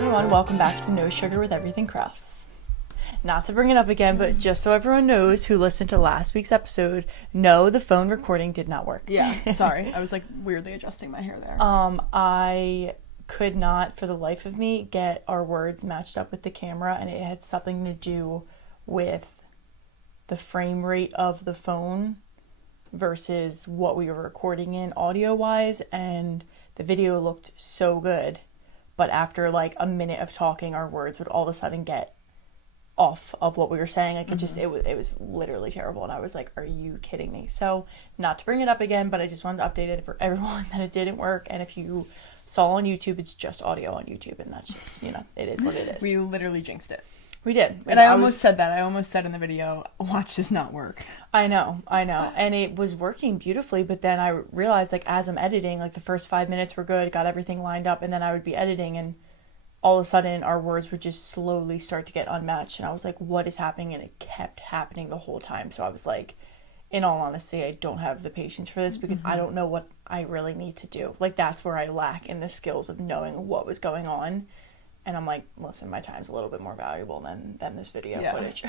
everyone, welcome back to No Sugar with Everything Crafts. Not to bring it up again, but just so everyone knows who listened to last week's episode, no, the phone recording did not work. Yeah, sorry. I was like weirdly adjusting my hair there. I could not for the life of me get our words matched up with the camera, and it had something to do with the frame rate of the phone versus what we were recording in audio wise, and the video looked so good. But after like a minute of talking, our words would all of a sudden get off of what we were saying. Like it was literally terrible. And I was like, are you kidding me? So not to bring it up again, but I just wanted to update it for everyone that it didn't work. And if you saw on YouTube, it's just audio on YouTube. And that's just, it is what it is. We literally jinxed it. We did. And I almost said that. I almost said in the video, watch this not work. I know. And it was working beautifully, but then I realized, like, as I'm editing, like, the first 5 minutes were good, got everything lined up, and then I would be editing, and all of a sudden, our words would just slowly start to get unmatched, and I was like, what is happening? And it kept happening the whole time. So I was like, in all honesty, I don't have the patience for this, because I don't know what I really need to do. Like, that's where I lack in the skills of knowing what was going on. And I'm like, listen, my time's a little bit more valuable than this video footage.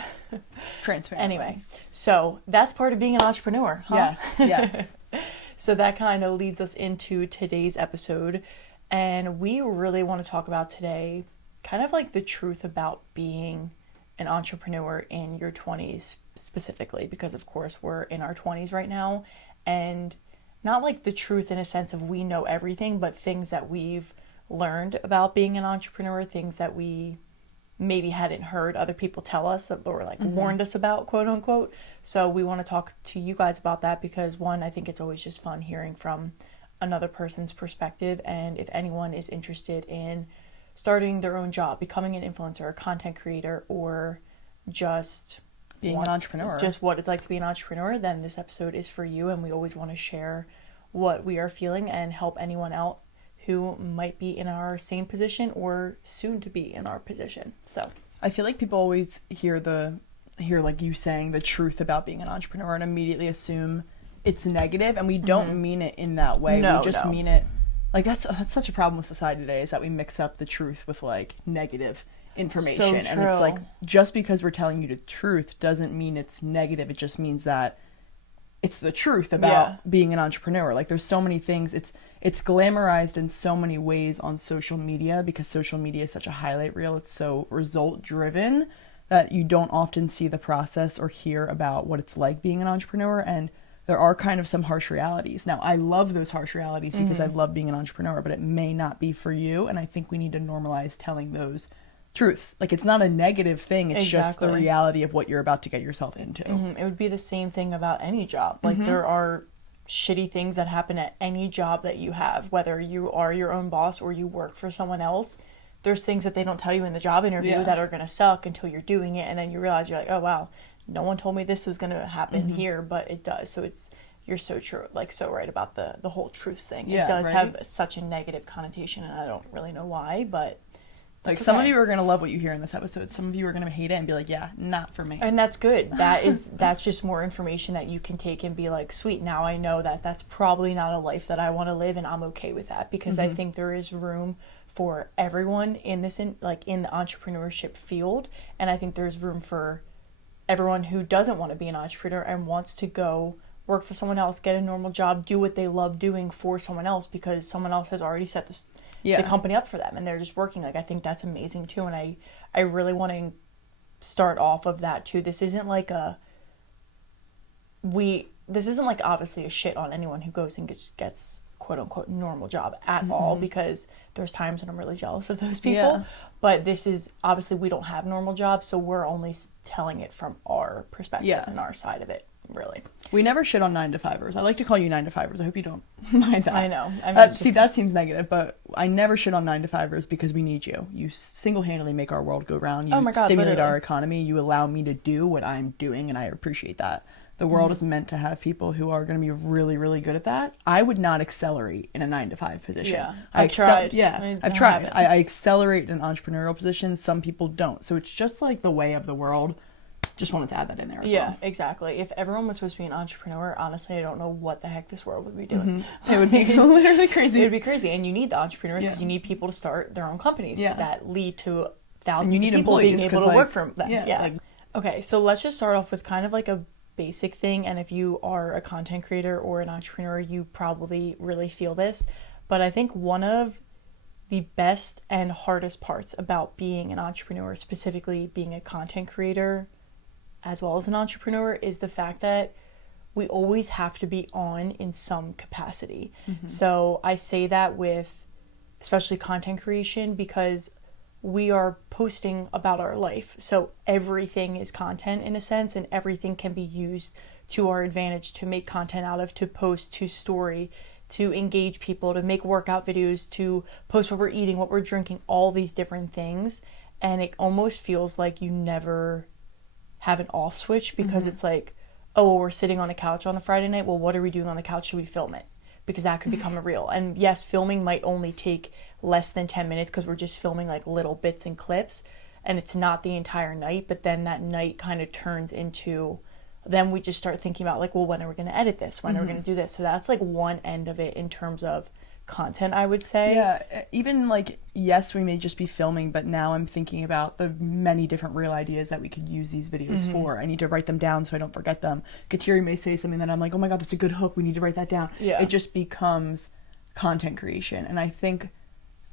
Transparent. Anyway, so that's part of being an entrepreneur, huh? Yes. So that kind of leads us into today's episode. And we really want to talk about today kind of like the truth about being an entrepreneur in your 20s specifically, because of course we're in our 20s right now. And not like the truth in a sense of we know everything, but things that we've learned about being an entrepreneur, things that we maybe hadn't heard other people tell us or like warned us about, quote unquote. So we want to talk to you guys about that because, one, I think it's always just fun hearing from another person's perspective. And if anyone is interested in starting their own job, becoming an influencer, a content creator, or just being an entrepreneur, just what it's like to be an entrepreneur, then this episode is for you. And we always want to share what we are feeling and help anyone out who might be in our same position or soon to be in our position. So I feel like people always hear like you saying the truth about being an entrepreneur and immediately assume it's negative, and we don't mean it in that way. We just mean it like that's such a problem with society today, is that we mix up the truth with like negative information. So and it's like, just because we're telling you the truth doesn't mean it's negative. It just means that it's the truth about being an entrepreneur. Like, there's so many things. It's glamorized in so many ways on social media, because social media is such a highlight reel. It's so result driven that you don't often see the process or hear about what it's like being an entrepreneur. And there are kind of some harsh realities. Now, I love those harsh realities because I love being an entrepreneur, but it may not be for you. And I think we need to normalize telling those truths. Like, it's not a negative thing. It's just the reality of what you're about to get yourself into. It would be the same thing about any job. Like, there are shitty things that happen at any job that you have, whether you are your own boss or you work for someone else. There's things that they don't tell you in the job interview that are going to suck until you're doing it, and then you realize you're like, oh wow, no one told me this was going to happen here, but it does. So you're so true, like so right about the whole truth thing. It does have such a negative connotation, and I don't really know why, but like, some of you are going to love what you hear in this episode. Some of you are going to hate it and be like, yeah, not for me. And that's good. That's just more information that you can take and be like, sweet, now I know that that's probably not a life that I want to live, and I'm okay with that, because I think there is room for everyone in this, in the entrepreneurship field. And I think there's room for everyone who doesn't want to be an entrepreneur and wants to go work for someone else, get a normal job, do what they love doing for someone else, because someone else has already set the company up for them, and they're just working. Like, I think that's amazing too, and I really want to start off of that too. This isn't like obviously a shit on anyone who goes and gets quote unquote normal job at all, because there's times when I'm really jealous of those people. But this is obviously, we don't have normal jobs, so we're only telling it from our perspective and our side of it. Really, we never shit on 9-to-5ers. I like to call you 9-to-5ers. I hope you don't mind that. I know. I mean, see, that seems negative, but I never shit on 9-to-5ers because we need you. You single-handedly make our world go round. You stimulate literally our economy. You allow me to do what I'm doing, and I appreciate that. The world is meant to have people who are going to be really, really good at that. I would not accelerate in a 9-to-5 position. Yeah, I've tried. I've tried. I accelerate in an entrepreneurial position. Some people don't. So it's just like the way of the world. Just wanted to add that in there as Yeah, well. exactly. If everyone was supposed to be an entrepreneur, honestly, I don't know what the heck this world would be doing. It would be literally crazy. It would be crazy. And you need the entrepreneurs because Yeah. you need people to start their own companies Yeah. that lead to And thousands you need of people being employees, able 'cause, to like, work from them. yeah, Yeah. like- Okay, so let's just start off with kind of like a basic thing. And if you are a content creator or an entrepreneur, you probably really feel this. But I think one of the best and hardest parts about being an entrepreneur, specifically being a content creator as well as an entrepreneur, is the fact that we always have to be on in some capacity. So I say that with especially content creation because we are posting about our life. So everything is content in a sense, and everything can be used to our advantage to make content out of, to post, to story, to engage people, to make workout videos, to post what we're eating, what we're drinking, all these different things. And it almost feels like you never have an off switch because it's like, oh, well, we're sitting on a couch on a Friday night. Well, what are we doing on the couch? Should we film it? Because that could become a reel. And yes, filming might only take less than 10 minutes because we're just filming like little bits and clips and it's not the entire night. But then that night kind of turns into, then we just start thinking about like, well, when are we going to edit this? When are we going to do this? So that's like one end of it in terms of content, I would say. Yeah, even like, yes, we may just be filming, but now I'm thinking about the many different real ideas that we could use these videos for. I need to write them down so I don't forget them. Kateri may say something that I'm like, oh my god, that's a good hook, we need to write that down. Yeah. It just becomes content creation. And I think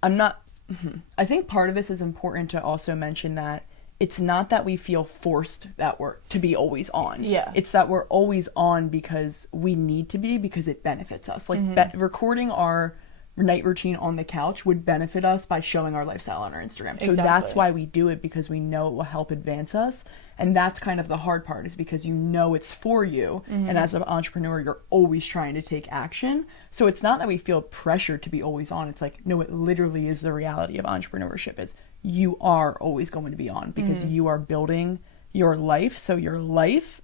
I think part of this is important to also mention that it's not that we feel forced that we're to be always on. Yeah. It's that we're always on because we need to be, because it benefits us. Like recording our night routine on the couch would benefit us by showing our lifestyle on our Instagram. So that's why we do it, because we know it will help advance us. And that's kind of the hard part, is because you know it's for you. And as an entrepreneur, you're always trying to take action. So it's not that we feel pressure to be always on. It's like, no, it literally is the reality of entrepreneurship, is you are always going to be on because you are building your life. So your life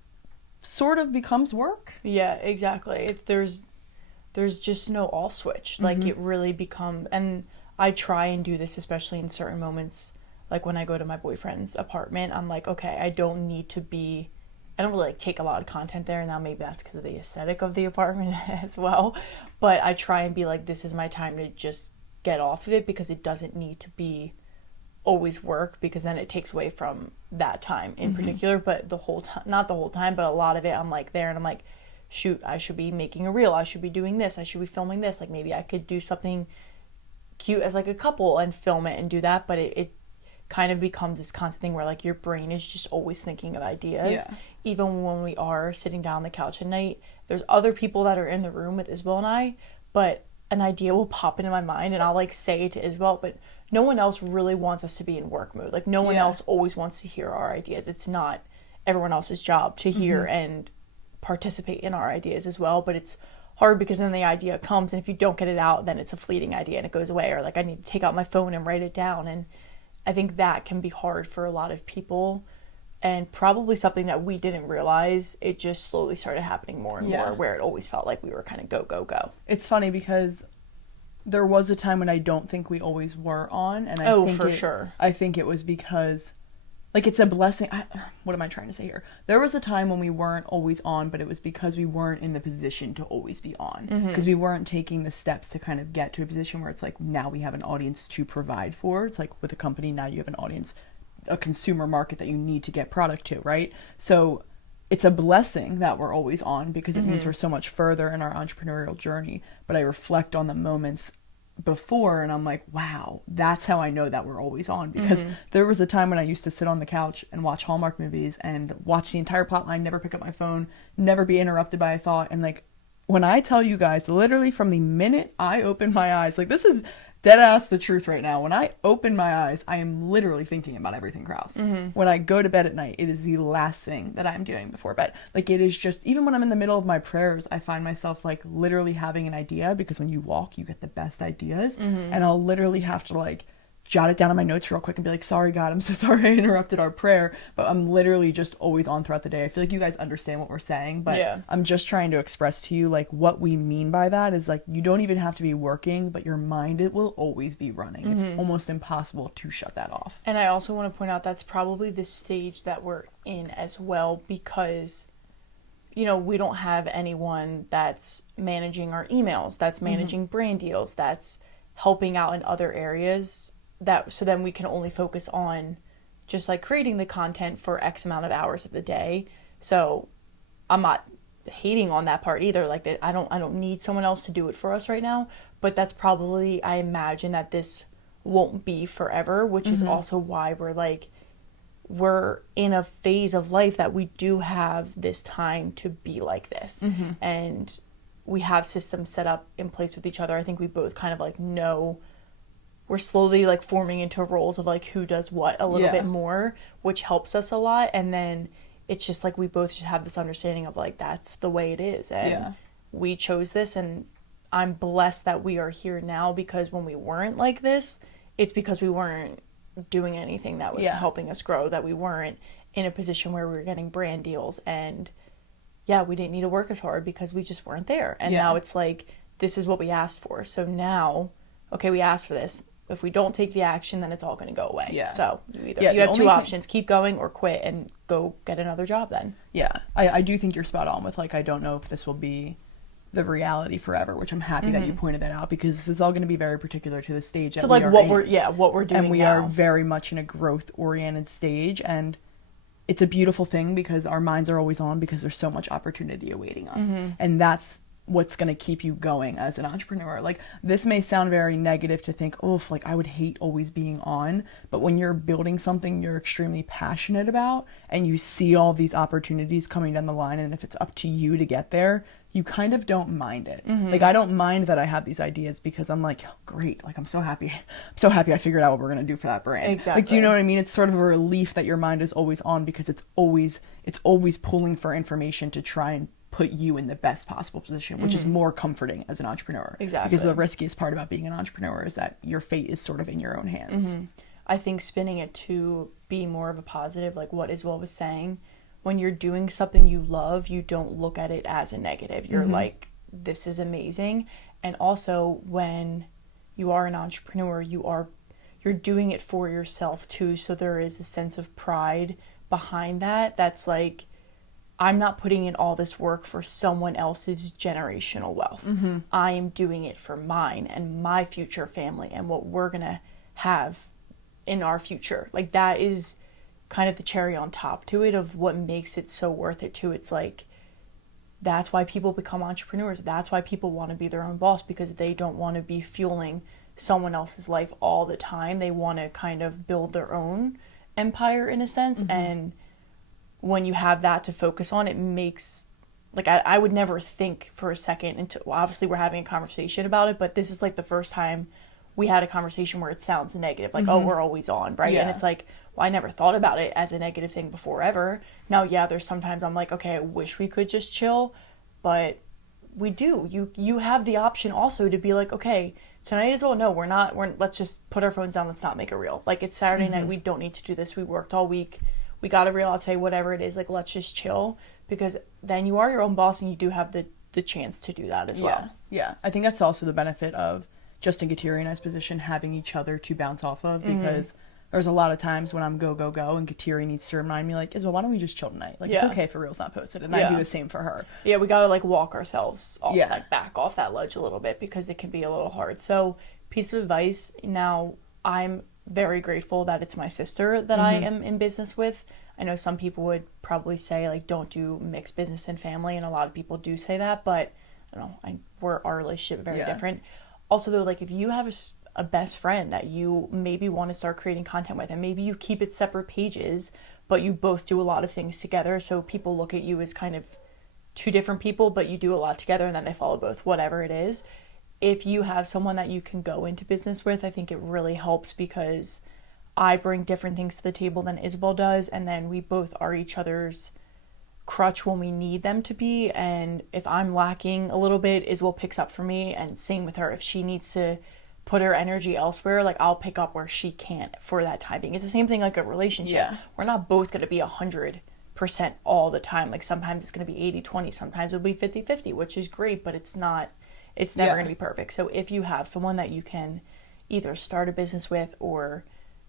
sort of becomes work. Yeah, exactly. There's just no off switch. Like it really becomes, and I try and do this especially in certain moments, like when I go to my boyfriend's apartment, I'm like, okay, I don't really like take a lot of content there. Now maybe that's because of the aesthetic of the apartment as well, but I try and be like, this is my time to just get off of it, because it doesn't need to be always work, because then it takes away from that time in particular. But the whole time, not the whole time, but a lot of it, I'm like there and I'm like, shoot, I should be making a reel, I should be doing this, I should be filming this, like maybe I could do something cute as like a couple and film it and do that. But it kind of becomes this constant thing where like your brain is just always thinking of ideas. Even when we are sitting down on the couch at night, there's other people that are in the room with Isabel and I, but an idea will pop into my mind and I'll like say it to Isabel, but no one else really wants us to be in work mode. Like no one else always wants to hear our ideas. It's not everyone else's job to hear and participate in our ideas as well. But it's hard because then the idea comes, and if you don't get it out, then it's a fleeting idea and it goes away. Or like I need to take out my phone and write it down. And I think that can be hard for a lot of people, and probably something that we didn't realize. It just slowly started happening more and more, where it always felt like we were kind of go, go, go. It's funny because there was a time when I don't think we always were on, and I think sure. I think it was because, like, it's a blessing. What am I trying to say here? There was a time when we weren't always on, but it was because we weren't in the position to always be on, because we weren't taking the steps to kind of get to a position where it's like, now we have an audience to provide for. It's like with a company, now you have an audience, a consumer market that you need to get product to, right? So it's a blessing that we're always on, because it means we're so much further in our entrepreneurial journey. But I reflect on the moments before and I'm like, wow, that's how I know that we're always on, because there was a time when I used to sit on the couch and watch Hallmark movies and watch the entire plot line, never pick up my phone, never be interrupted by a thought. And like, when I tell you guys, literally from the minute I open my eyes, like, this is dead ass the truth right now. When I open my eyes, I am literally thinking about everything Krause. When I go to bed at night, it is the last thing that I'm doing before bed. Like, it is just, even when I'm in the middle of my prayers, I find myself like literally having an idea, because when you walk, you get the best ideas. And I'll literally have to like jot it down in my notes real quick and be like, sorry God, I'm so sorry I interrupted our prayer, but I'm literally just always on throughout the day. I feel like you guys understand what we're saying, but Yeah. I'm just trying to express to you like what we mean by that is like you don't even have to be working, but your mind, it will always be running. It's almost impossible to shut that off. And I also want to point out that's probably the stage that we're in as well, because we don't have anyone that's managing our emails, that's managing brand deals, that's helping out in other areas, that so then we can only focus on just like creating the content for X amount of hours of the day. So I'm not hating on that part either. Like I don't need someone else to do it for us right now, but that's probably, I imagine that this won't be forever, which is also why we're in a phase of life that we do have this time to be like this. And we have systems set up in place with each other. I think we both kind of like know we're slowly like forming into roles of like who does what a little bit more, which helps us a lot. And then it's just like we both just have this understanding of like that's the way it is, and we chose this, and I'm blessed that we are here now, because when we weren't like this, it's because we weren't doing anything that was helping us grow, that we weren't in a position where we were getting brand deals, and we didn't need to work as hard because we just weren't there. And now it's like this is what we asked for, so now okay, we asked for this. If we don't take the action, then it's all going to go away. So you have two options: keep going or quit and go get another job. Then I do think you're spot on with like I don't know if this will be the reality forever, which I'm happy that you pointed that out, because this is all going to be very particular to the stage that like what we're doing, and we are very much in a growth oriented stage, and it's a beautiful thing because our minds are always on, because there's so much opportunity awaiting us, and that's what's going to keep you going as an entrepreneur. Like this may sound very negative to think, oh, like I would hate always being on, but when you're building something you're extremely passionate about and you see all these opportunities coming down the line, and if it's up to you to get there, you kind of don't mind it. Like I don't mind that I have these ideas, because I'm like, oh, great, like I'm so happy I figured out what we're going to do for that brand. Exactly. Like, do you know what I mean? It's sort of a relief that your mind is always on, because it's always pulling for information to try and put you in the best possible position, which is more comforting as an entrepreneur. Exactly. Because the riskiest part about being an entrepreneur is that your fate is sort of in your own hands. I think spinning it to be more of a positive, like what Isabel was saying, when you're doing something you love, you don't look at it as a negative. You're like, this is amazing. And also when you are an entrepreneur, you're doing it for yourself too. So there is a sense of pride behind that. That's like, I'm not putting in all this work for someone else's generational wealth. I am doing it for mine and my future family and what we're going to have in our future. Like that is kind of the cherry on top to it of what makes it so worth it too. It's like, that's why people become entrepreneurs. That's why people want to be their own boss, because they don't want to be fueling someone else's life all the time. They want to kind of build their own empire in a sense. And when you have that to focus on, it makes, like, I would never think for a second until, well, obviously we're having a conversation about it, but this is like the first time we had a conversation where it sounds negative, like, oh, we're always on, right? And it's like, well, I never thought about it as a negative thing before ever. Now, there's sometimes I'm like, okay, I wish we could just chill, but we do. You have the option also to be like, okay, tonight as well, no, let's just put our phones down, let's not make a reel. Like, it's Saturday night, we don't need to do this, we worked all week, we got a reel out today, whatever it is, like, let's just chill, because then you are your own boss and you do have the chance to do that as well. Yeah, I think that's also the benefit of Justin Kateri and I's position, having each other to bounce off of, because there's a lot of times when I'm go, and Kateri needs to remind me, like, Isabel, why don't we just chill tonight? Like, it's okay if a reel's not posted, and I do the same for her. Yeah, we gotta, like, walk ourselves off, like, back off that ledge a little bit, because it can be a little hard. So, piece of advice, now, I'm very grateful that it's my sister that I am in business with. I know some people would probably say, like, don't do mixed business and family, and a lot of people do say that, but, I don't know, our relationship very different. Also, though, like, if you have a best friend that you maybe want to start creating content with, and maybe you keep it separate pages, but you both do a lot of things together, so people look at you as kind of two different people, but you do a lot together, and then they follow both, whatever it is. If you have someone that you can go into business with, I think it really helps, because I bring different things to the table than Isabel does, and then we both are each other's crutch when we need them to be. And if I'm lacking a little bit, Isabel picks up for me, and same with her. If she needs to put her energy elsewhere, like I'll pick up where she can't for that time being. It's the same thing like a relationship. Yeah. We're not both going to be 100% all the time. Like sometimes it's going to be 80-20, sometimes it'll be 50-50, which is great, but it's never going to be perfect. So if you have someone that you can either start a business with or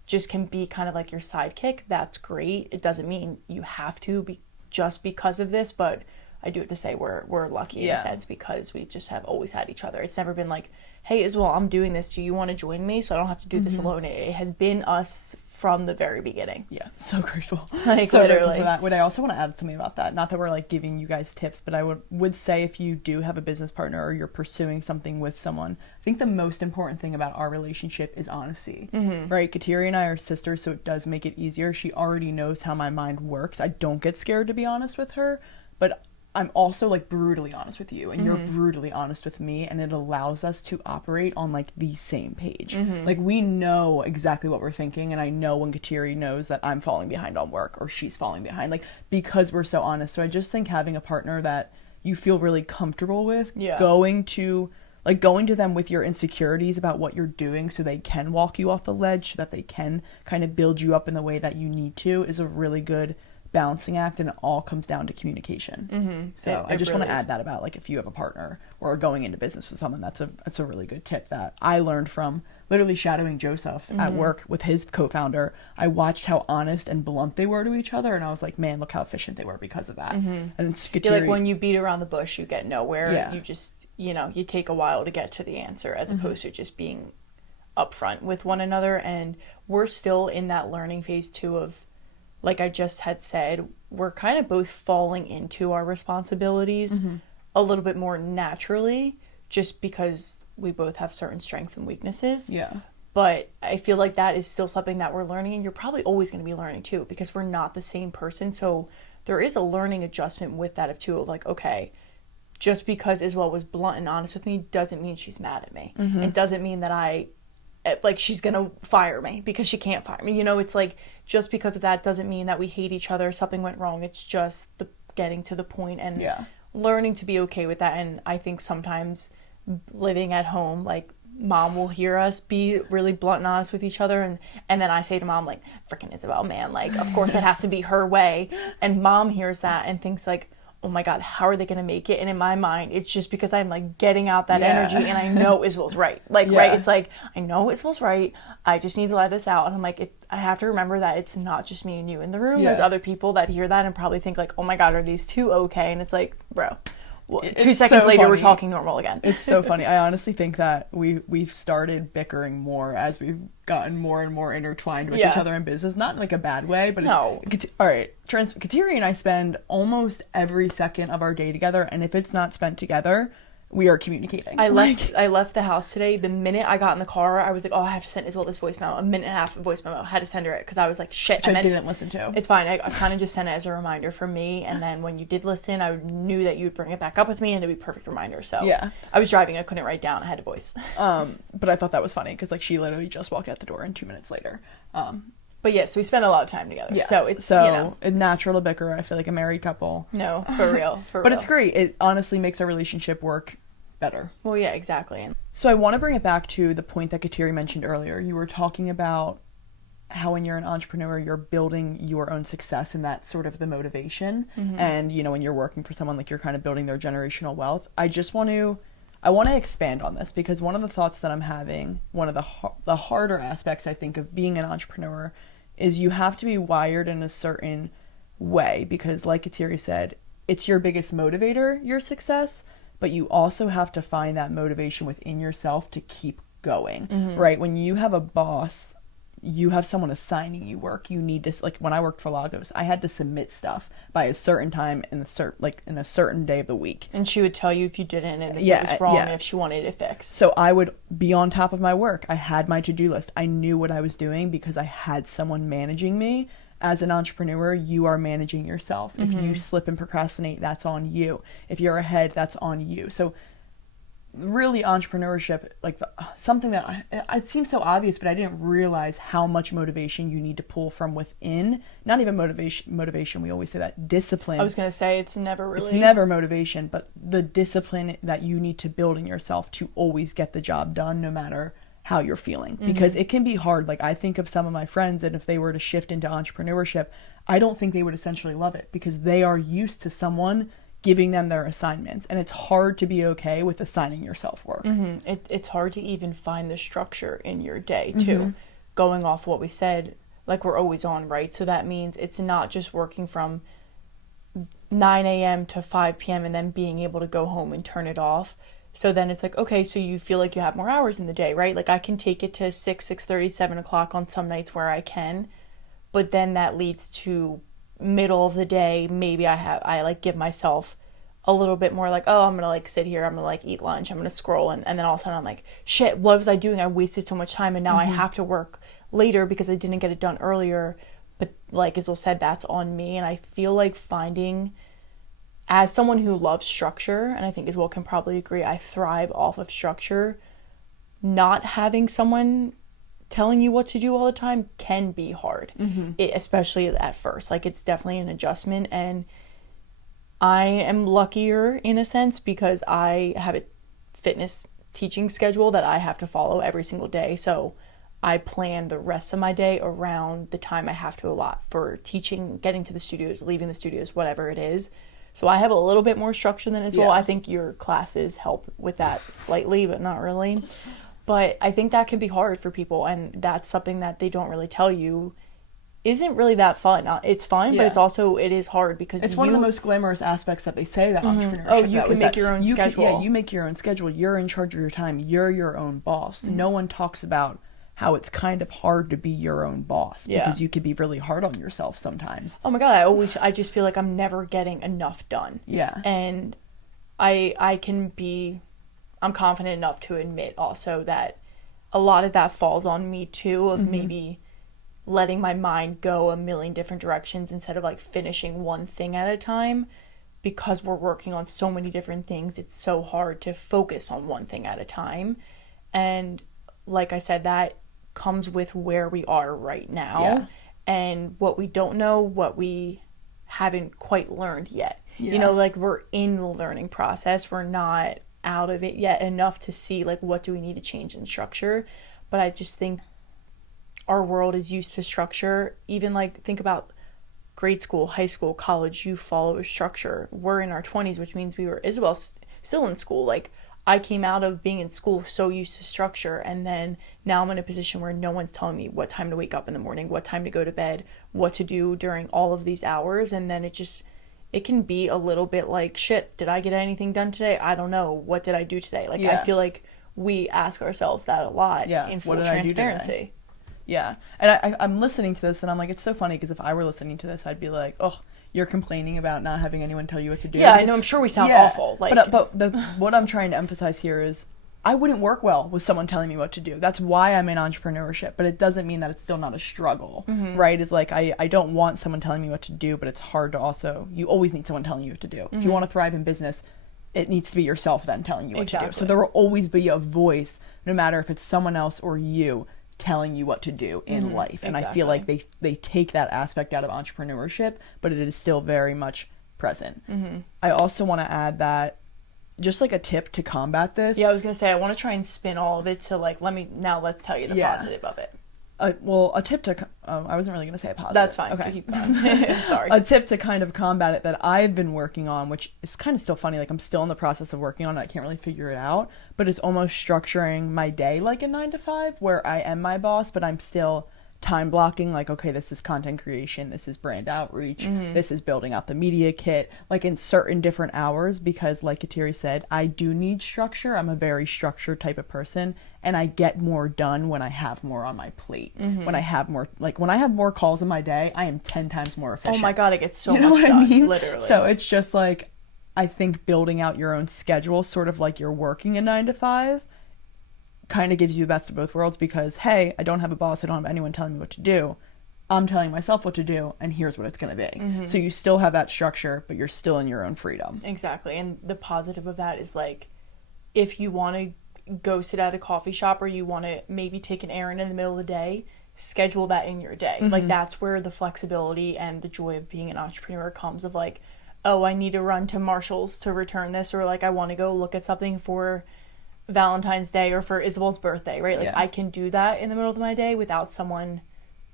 just can be kind of like your sidekick, that's great. It doesn't mean you have to be just because of this, but I do have to say we're lucky in a sense because we just have always had each other. It's never been like, hey, Isabel, I'm doing this. Do you want to join me so I don't have to do this alone? It has been us from the very beginning. Yeah, so grateful. Like, so literally. grateful for that. Would I also want to add something about that? Not that we're like giving you guys tips, but I would say if you do have a business partner or you're pursuing something with someone, I think the most important thing about our relationship is honesty, right? Kateri and I are sisters, so it does make it easier. She already knows how my mind works. I don't get scared to be honest with her, but I'm also like brutally honest with you and you're brutally honest with me, and it allows us to operate on like the same page. Like we know exactly what we're thinking, and I know when Kateri knows that I'm falling behind on work or she's falling behind, like because we're so honest. So I just think having a partner that you feel really comfortable with, going to them with your insecurities about what you're doing so they can walk you off the ledge, so that they can kind of build you up in the way that you need to, is a really good balancing act, and it all comes down to communication. So I just want to add that about like if you have a partner or are going into business with someone, that's a really good tip that I learned from literally shadowing Joseph at work with his co-founder. I watched how honest and blunt they were to each other, and I was like, man, look how efficient they were because of that. And it's like when you beat around the bush, you get nowhere. Yeah. You just, you take a while to get to the answer as opposed to just being upfront with one another. And we're still in that learning phase too of, like I just had said, we're kind of both falling into our responsibilities a little bit more naturally, just because we both have certain strengths and weaknesses. Yeah. But I feel like that is still something that we're learning, and you're probably always going to be learning too, because we're not the same person. So there is a learning adjustment with that of like, okay, just because Isabel was blunt and honest with me doesn't mean she's mad at me. It doesn't mean that she's gonna fire me because she can't fire me. It's like, just because of that doesn't mean that we hate each other, something went wrong. It's just getting to the point and learning to be okay with that. And I think sometimes living at home, like mom will hear us be really blunt and honest with each other, and then I say to mom, like, freaking Isabel, man, like of course it has to be her way. And mom hears that and thinks like, oh my God, how are they going to make it? And in my mind, it's just because I'm like getting out that energy, and I know Isabel's right. Like, right. It's like, I know Isabel's right. I just need to let this out. And I'm like, I have to remember that it's not just me and you in the room. There's other people that hear that and probably think like, oh my God, are these two okay? And it's like, bro, well, 2 seconds so later, funny. We're talking normal again. It's so funny. I honestly think that we've started bickering more as we've gotten more and more intertwined with each other in business. Not in like a bad way, but all right. Kateri and I spend almost every second of our day together, and if it's not spent together, we are communicating. I left the house today. The minute I got in the car, I was like, oh, I have to send Isabel this voice memo. A minute and a half of voice memo. I had to send her it because I was like, shit. Which I didn't listen to. It's fine. I kind of just sent it as a reminder for me. And then when you did listen, I knew that you would bring it back up with me, and it'd be a perfect reminder. So I was driving. I couldn't write down. I had to voice. But I thought that was funny because like she literally just walked out the door, and 2 minutes later. But yes, we spend a lot of time together. Yes. So it's natural to bicker. I feel like a married couple. No, for real. But it's great. It honestly makes our relationship work better. Well, yeah, exactly. So I want to bring it back to the point that Kateri mentioned earlier. You were talking about how when you're an entrepreneur, you're building your own success, and that's sort of the motivation. And, when you're working for someone, like you're kind of building their generational wealth. I want to expand on this because one of the thoughts that I'm having, one of the harder aspects, I think, of being an entrepreneur is you have to be wired in a certain way because, like Kateri said, it's your biggest motivator, your success, but you also have to find that motivation within yourself to keep going, right? When you have a boss, you have someone assigning you work. You need to, like when I worked for Lagos, I had to submit stuff by a certain time in a certain day of the week. And she would tell you if you didn't and if it was wrong and if she wanted it fixed. So I would be on top of my work. I had my to-do list. I knew what I was doing because I had someone managing me. As an entrepreneur, you are managing yourself. If you slip and procrastinate, that's on you. If you're ahead, that's on you. So really entrepreneurship, like something that it seems so obvious, but I didn't realize how much motivation you need to pull from within. Not even motivation. We always say that discipline. I was going to say it's never motivation, but the discipline that you need to build in yourself to always get the job done, no matter how you're feeling, because it can be hard. Like I think of some of my friends, and if they were to shift into entrepreneurship, I don't think they would essentially love it, because they are used to someone giving them their assignments, and it's hard to be okay with assigning yourself work. It's hard to even find the structure in your day too. Going off what we said, like we're always on, right? So that means it's not just working from 9 a.m. to 5 p.m. and then being able to go home and turn it off. So then it's like, okay, so you feel like you have more hours in the day, right? Like I can take it to 6, 6:30, 7 o'clock on some nights where I can, but then that leads to middle of the day. Maybe I like give myself a little bit more like, oh, I'm gonna like sit here, I'm gonna like eat lunch, I'm gonna scroll, and then all of a sudden I'm like, shit, what was I doing? I wasted so much time, and now I have to work later because I didn't get it done earlier. But like Isabel said, that's on me. And I feel like finding, as someone who loves structure, and I think Isabel can probably agree, I thrive off of structure, not having someone telling you what to do all the time can be hard, especially at first. Like it's definitely an adjustment, and I am luckier in a sense because I have a fitness teaching schedule that I have to follow every single day. So I plan the rest of my day around the time I have to allot for teaching, getting to the studios, leaving the studios, whatever it is. So I have a little bit more structure than Isabel. I think your classes help with that slightly, but not really. But I think that can be hard for people, and that's something that they don't really tell you isn't really that fun. It's fun, but it is hard because it's one of the most glamorous aspects that they say about entrepreneurship. Oh, you can make your own schedule. You make your own schedule. You're in charge of your time. You're your own boss. No one talks about how it's kind of hard to be your own boss because you can be really hard on yourself sometimes. Oh my God, I just feel like I'm never getting enough done. Yeah. And I'm confident enough to admit also that a lot of that falls on me too, of maybe letting my mind go a million different directions instead of like finishing one thing at a time. Because we're working on so many different things, it's so hard to focus on one thing at a time. And like I said, that comes with where we are right now and what we don't know, what we haven't quite learned yet. You know, like we're in the learning process. We're not out of it yet enough to see like what do we need to change in structure. But I just think our world is used to structure. Even like think about grade school, high school, college, you follow a structure. We're in our 20s, which means Isabel's still in school. Like I came out of being in school so used to structure, and then now I'm in a position where no one's telling me what time to wake up in the morning, what time to go to bed, what to do during all of these hours. And then it can be a little bit like, shit, did I get anything done today? I don't know. What did I do today? Like I feel like we ask ourselves that a lot in full transparency. Yeah. And I'm listening to this and I'm like, it's so funny because if I were listening to this, I'd be like, oh, you're complaining about not having anyone tell you what to do. Yeah, I know. I'm sure we sound awful. Like, but what I'm trying to emphasize here is I wouldn't work well with someone telling me what to do. That's why I'm in entrepreneurship, but it doesn't mean that it's still not a struggle, right? It's like I don't want someone telling me what to do, but it's hard to also, you always need someone telling you what to do. If you want to thrive in business, it needs to be yourself then telling you what to do. So there will always be a voice, no matter if it's someone else or you, telling you what to do in life. And I feel like they take that aspect out of entrepreneurship, but it is still very much present. I also want to add that just like a tip to combat this. Yeah, I was going to say, I want to try and spin all of it to like, let's tell you the positive of it. A tip to, I wasn't really going to say a positive. That's fine. Okay. Keep going. Sorry. A tip to kind of combat it that I've been working on, which is kind of still funny. Like I'm still in the process of working on it. I can't really figure it out, but it's almost structuring my day like a 9 to 5 where I am my boss, but I'm still time blocking. Like, okay, this is content creation. This is brand outreach. This is building out the media kit, like in certain different hours, because like Kateri said, I do need structure. I'm a very structured type of person. And I get more done when I have more on my plate. When I have more calls in my day, I am 10 times more efficient. Oh my God, it gets so much done, I mean? Literally. So it's just like, I think building out your own schedule, sort of like you're working a 9 to 5, kind of gives you the best of both worlds because, hey, I don't have a boss. I don't have anyone telling me what to do. I'm telling myself what to do, and here's what it's going to be. So you still have that structure, but you're still in your own freedom. Exactly. And the positive of that is like, if you want to go sit at a coffee shop or you want to maybe take an errand in the middle of the day, schedule that in your day. Like that's where the flexibility and the joy of being an entrepreneur comes, of like, oh, I need to run to Marshall's to return this, or like I want to go look at something for Valentine's Day or for Isabel's birthday, right? Like Yeah. I can do that in the middle of my day without someone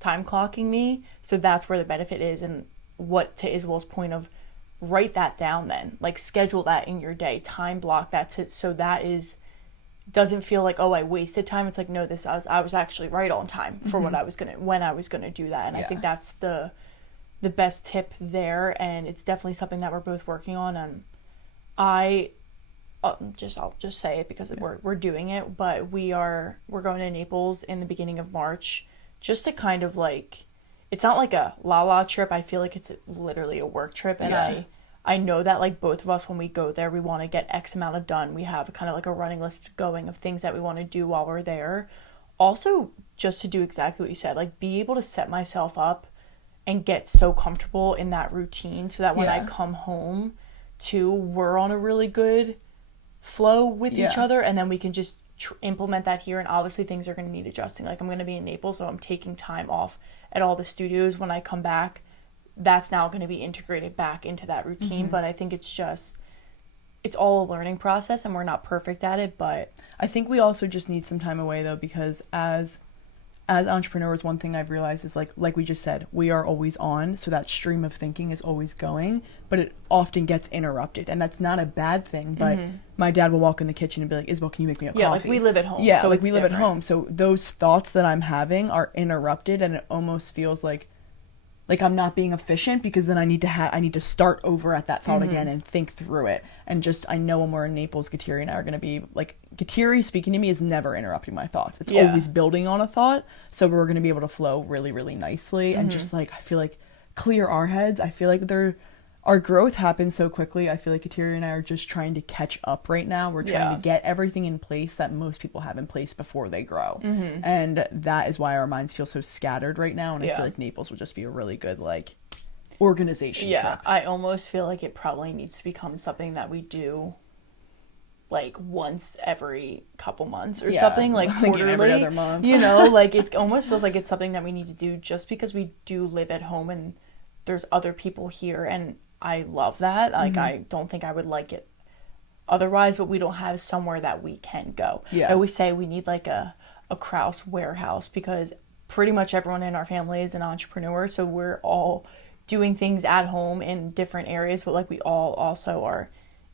time clocking me. So that's where the benefit is. And what, to Isabel's point of, write that down then. Like schedule that in your day, time block that so that is doesn't feel like, oh, I wasted time. It's like, no, I was actually right on time for when I was gonna do that. And I think that's the best tip there, and it's definitely something that we're both working on. And I'll just say it because we're doing it, but we're going to Naples in the beginning of March, just to kind of like, it's not like a la trip. I feel like it's literally a work trip, and I know that like both of us, when we go there, we want to get X amount of done. We have kind of like a running list going of things that we want to do while we're there. Also, just to do exactly what you said, like be able to set myself up and get so comfortable in that routine so that when I come home too, we're on a really good flow with each other, and then we can just implement that here. And obviously things are going to need adjusting. Like I'm going to be in Naples, so I'm taking time off at all the studios. When I come back, that's now going to be integrated back into that routine. But I think it's all a learning process, and we're not perfect at it. But I think we also just need some time away though, because as entrepreneurs, one thing I've realized is like we just said, we are always on, so that stream of thinking is always going, but it often gets interrupted, and that's not a bad thing. But my dad will walk in the kitchen and be like, Isabel, can you make me a coffee? Yeah, like we live at home. Yeah, so like it's we live different. at home, so those thoughts that I'm having are interrupted, and it almost feels like I'm not being efficient, because then I need to start over at that thought again and think through it. And just, I know when we're in Naples, Kateri and I are going to be like, Kateri speaking to me is never interrupting my thoughts. It's always building on a thought. So we're going to be able to flow really, really nicely. And just like, I feel like clear our heads. I feel like our growth happens so quickly. I feel like Kateri and I are just trying to catch up right now. We're trying to get everything in place that most people have in place before they grow. And that is why our minds feel so scattered right now. And I feel like Naples would just be a really good, like, organization trip. I almost feel like it probably needs to become something that we do like once every couple months or something, like quarterly, every other month. You know, like it almost feels like it's something that we need to do, just because we do live at home and there's other people here, and I love that. Like I don't think I would like it otherwise, but we don't have somewhere that we can go. I always say we need like a Kraus warehouse, because pretty much everyone in our family is an entrepreneur, so we're all doing things at home in different areas, but like we all also are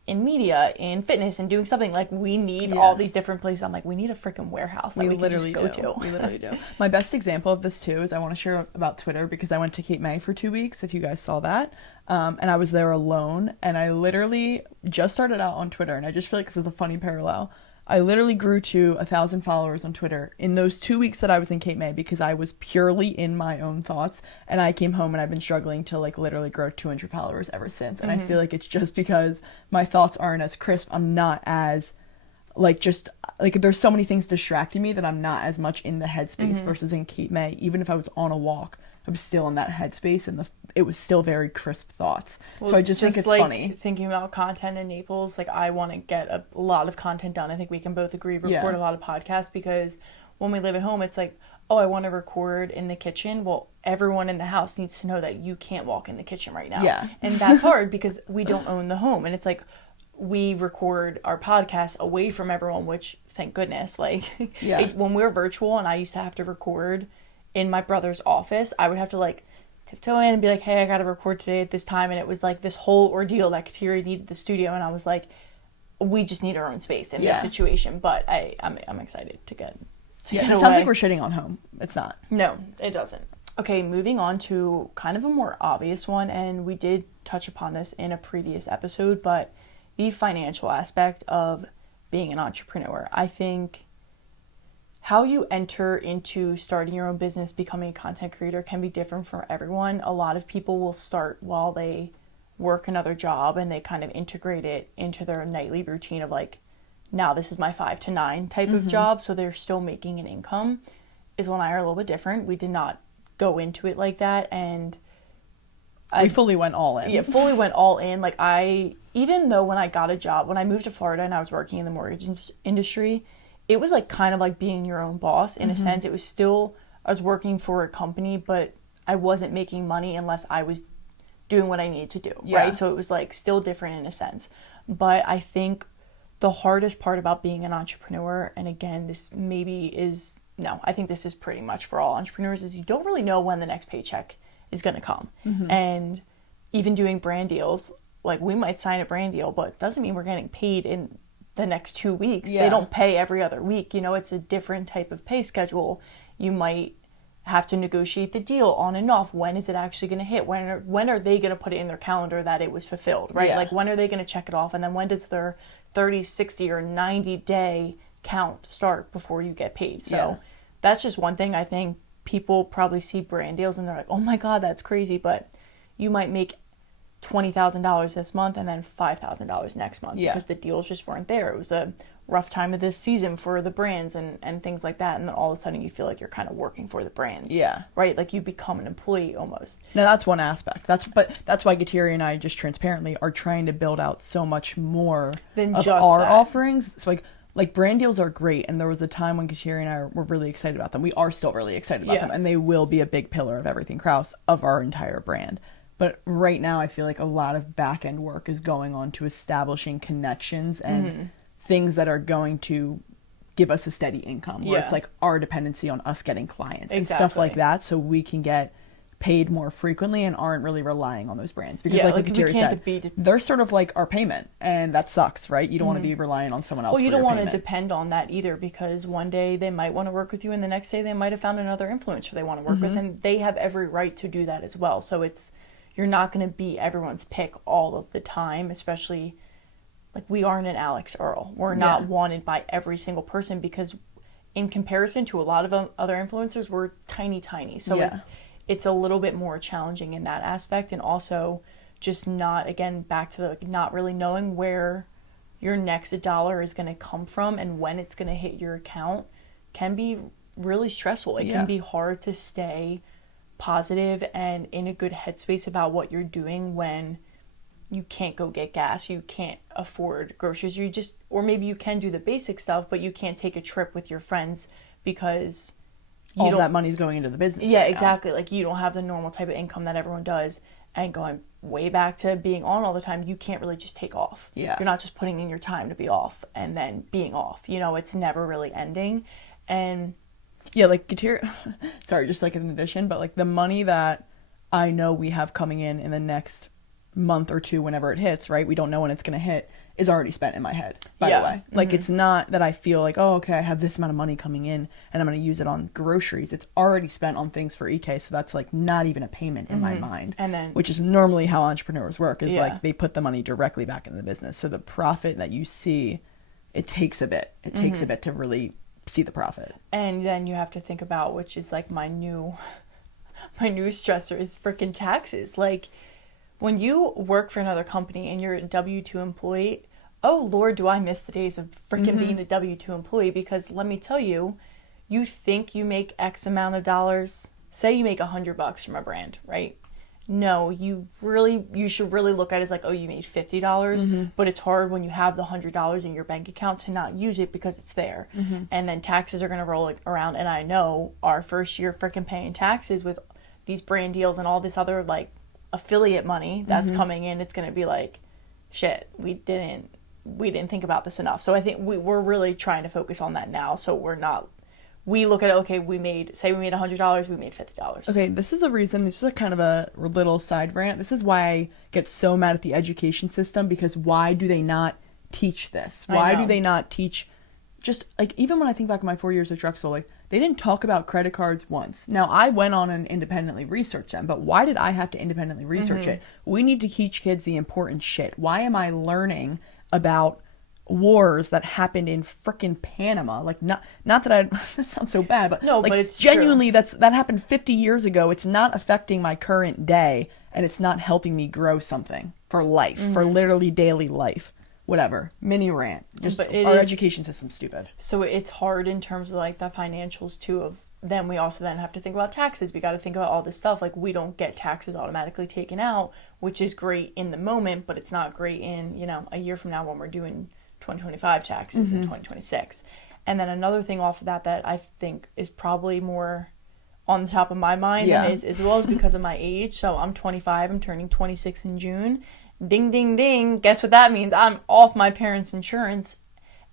in media, in fitness, and doing something. Like we need all these different places. I'm like, we need a freaking warehouse that we can just go to. We literally do. My best example of this too is, I want to share about Twitter, because I went to Cape May for 2 weeks, if you guys saw that. And I was there alone, and I literally just started out on Twitter, and I just feel like this is a funny parallel. I literally grew to 1,000 followers on Twitter in those 2 weeks that I was in Cape May, because I was purely in my own thoughts, and I came home and I've been struggling to like literally grow 200 followers ever since. And I feel like it's just because my thoughts aren't as crisp. I'm not as like, just like, there's so many things distracting me that I'm not as much in the headspace versus in Cape May. Even if I was on a walk, I was still in that headspace, and it was still very crisp thoughts. Well, so I just think it's like, funny. Thinking about content in Naples, like I want to get a lot of content done. I think we can both agree, record a lot of podcasts, because when we live at home, it's like, oh, I want to record in the kitchen. Well, everyone in the house needs to know that you can't walk in the kitchen right now. Yeah. And that's hard because we don't own the home. And it's like, we record our podcast away from everyone, which thank goodness, like when we're virtual and I used to have to record in my brother's office, I would have to like tiptoe in and be like, hey, I gotta record today at this time. And it was like this whole ordeal that Kateri needed the studio, and I was like, we just need our own space in this situation. But I'm excited to get it sounds like we're shitting on home. It's not. No, it doesn't. Okay, moving on to kind of a more obvious one, and we did touch upon this in a previous episode, but the financial aspect of being an entrepreneur. I think how you enter into starting your own business, becoming a content creator, can be different for everyone. A lot of people will start while they work another job, and they kind of integrate it into their nightly routine of like, now this is my 5 to 9 type of job, so they're still making an income. Isla and I are a little bit different. We did not go into it like that, and we fully went all in. Yeah, fully went all in. Like even though when I got a job, when I moved to Florida and I was working in the mortgage industry, it was like kind of like being your own boss in a sense. It was still, I was working for a company, but I wasn't making money unless I was doing what I needed to do, right? So it was like still different in a sense. But I think the hardest part about being an entrepreneur, and again, this maybe is, no, I think this is pretty much for all entrepreneurs, is you don't really know when the next paycheck is going to come. And even doing brand deals, like we might sign a brand deal, but it doesn't mean we're getting paid in the next 2 weeks. They don't pay every other week. You know, it's a different type of pay schedule. You might have to negotiate the deal on and off. When is it actually going to hit? When are they going to put it in their calendar that it was fulfilled, right? Like when are they going to check it off? And then when does their 30, 60, or 90 day count start before you get paid? So that's just one thing. I think people probably see brand deals and they're like, oh my God, that's crazy. But you might make $20,000 this month and then $5,000 next month because the deals just weren't there. It was a rough time of this season for the brands and things like that. And then all of a sudden you feel like you're kind of working for the brands. Yeah. Right? Like you become an employee almost. Now that's one aspect. That's why Gatiri and I just transparently are trying to build out so much more than of just our that. Offerings. So like brand deals are great, and there was a time when Gatiri and I were really excited about them. We are still really excited about them, and they will be a big pillar of Everything Krause, of our entire brand. But right now, I feel like a lot of back-end work is going on to establishing connections and things that are going to give us a steady income, where it's like our dependency on us getting clients and stuff like that, so we can get paid more frequently and aren't really relying on those brands. Because like Kateri said, they're sort of like our payment, and that sucks, right? You don't want to be relying on someone else for your payment. Well, you don't want to depend on that either, because one day they might want to work with you and the next day they might have found another influencer they want to work with, and they have every right to do that as well. So you're not going to be everyone's pick all of the time, especially like we aren't an Alex Earl. We're not wanted by every single person, because in comparison to a lot of other influencers, we're tiny. So it's a little bit more challenging in that aspect. And also just not, again, back to the not really knowing where your next dollar is going to come from and when it's going to hit your account can be really stressful. It can be hard to stay positive and in a good headspace about what you're doing when you can't go get gas, you can't afford groceries, or maybe you can do the basic stuff, but you can't take a trip with your friends because all that money's going into the business. Yeah, exactly. Like you don't have the normal type of income that everyone does. And going way back to being on all the time, you can't really just take off. You're not just putting in your time to be off and then being off. You know, it's never really ending. And like Gatiri, sorry, just like an addition, but like the money that I know we have coming in the next month or two, whenever it hits, right? We don't know when it's going to hit, is already spent in my head, by the way. Like it's not that I feel like, oh, okay, I have this amount of money coming in and I'm going to use it on groceries. It's already spent on things for EK. So that's like not even a payment in my mind, and then, which is normally how entrepreneurs work, is like they put the money directly back into the business. So the profit that you see, it takes a bit. It takes a bit to really see the profit. And then you have to think about, which is like my new stressor, is freaking taxes. Like when you work for another company and you're a W-2 employee, oh Lord, do I miss the days of freaking being a W-2 employee. Because let me tell you, you think you make X amount of dollars, say you make $100 from a brand, right? No, you should really look at it as like, oh, you made $50, but it's hard when you have the $100 in your bank account to not use it because it's there. And then taxes are going to roll around. And I know our first year freaking paying taxes with these brand deals and all this other like affiliate money that's coming in, it's going to be like, shit, we didn't think about this enough. So I think we're really trying to focus on that now. So we look at it, okay, we made $100, we made $50. Okay, this is a reason, it's just kind of a little side rant. This is why I get so mad at the education system, because why do they not teach this? Why do they not teach, just like, even when I think back on my 4 years at Drexel, like, they didn't talk about credit cards once. Now, I went on and independently researched them, but why did I have to independently research it? We need to teach kids the important shit. Why am I learning about wars that happened in frickin' Panama? Like, not that that sounds so bad, but no, like, but it's genuinely true. That happened 50 years ago. It's not affecting my current day, and it's not helping me grow something for life, for literally daily life. Whatever. Mini rant. Just our education system's stupid. So it's hard in terms of like the financials too, of then we also then have to think about taxes. We got to think about all this stuff. Like we don't get taxes automatically taken out, which is great in the moment, but it's not great in, a year from now when we're doing 2025 taxes in 2026. And then another thing off of that I think is probably more on the top of my mind than is, as well as because of my age. So I'm 25, I'm turning 26 in June. Ding, ding, ding. Guess what that means? I'm off my parents' insurance